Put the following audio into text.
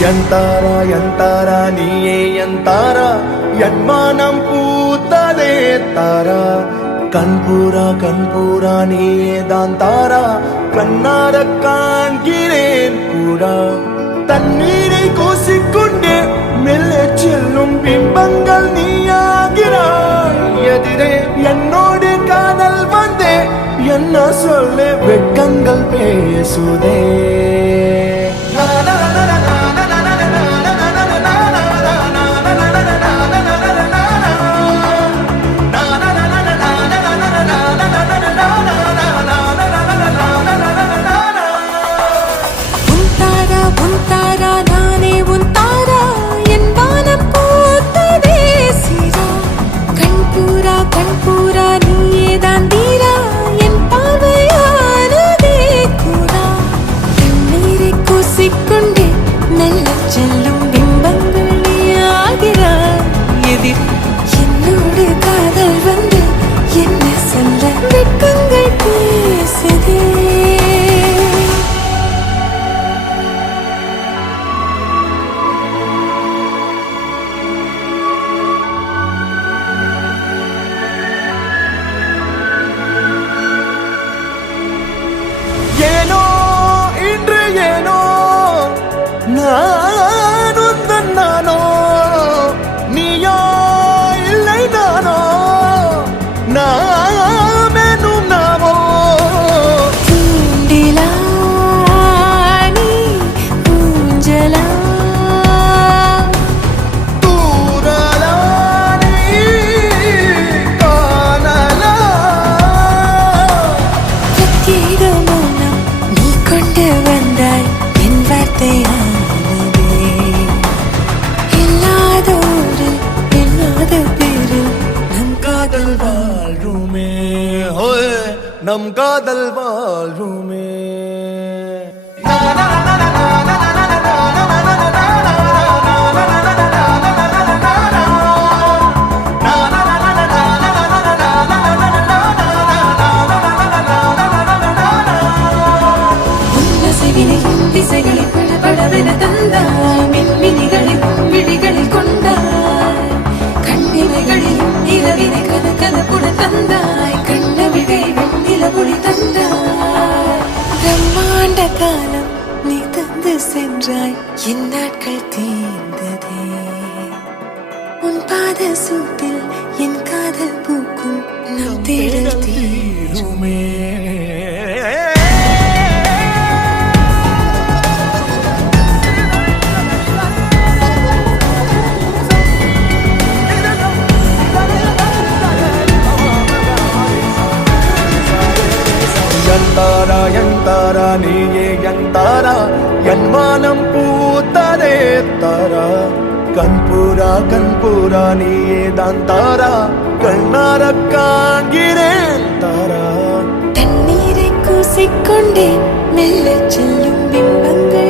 எந்தாரா எந்தாரா நீயே எந்தாரா என் மானம் பூத்ததே தாரா கண்பூரா நீயே தான் தாரா கண்ணார காண்கிறேன் பூரா தண்ணீரை கூசிக்கொண்டே மெல்ல செல்லும் பிம்பங்கள் நீயாகிறாய் எதிரே என்னோடு காதல் வந்தே என்ன சொல்ல வெட்கங்கள் பேசுதே நானோ நீயோ இல்லை நானோ நாமெனும் நாமோ தூண்டிலா நீ ஊஞ்சலா தூரலா நீ காணலா பிரத்யேக மௌனம் நீ கொண்டு வந்தாய் என் வார்த்தையா நம் காதல் வாழ்வுமே திசைகளில் படபடவென தந்தாய் மின்மினிகளில் விழிகளில் கொண்டாய் கண்ணிமைகளில் இரவினை கதகதப்புடன் தந்தாய் கண்ணவிழை வெண்ணிலவொளி தந்தாய் பிரம்மாண்ட காலம் நீ தந்து சென்றாய் என் நாட்கள் தீர்ந்ததே உன் பாத சூட்டில் என் காதல் பூக்கும் நம் தேடல் தீருமே எந்தாரா நீயே எந்தாரா என் மானம் பூத்ததே தாரா கண்பூரா நீயே தான் தாரா கண்ணார காண்கிறேன் தாரா தண்ணீரை கூசிக்கொண்டே மெல்ல செல்லும் பிம்பங்கள்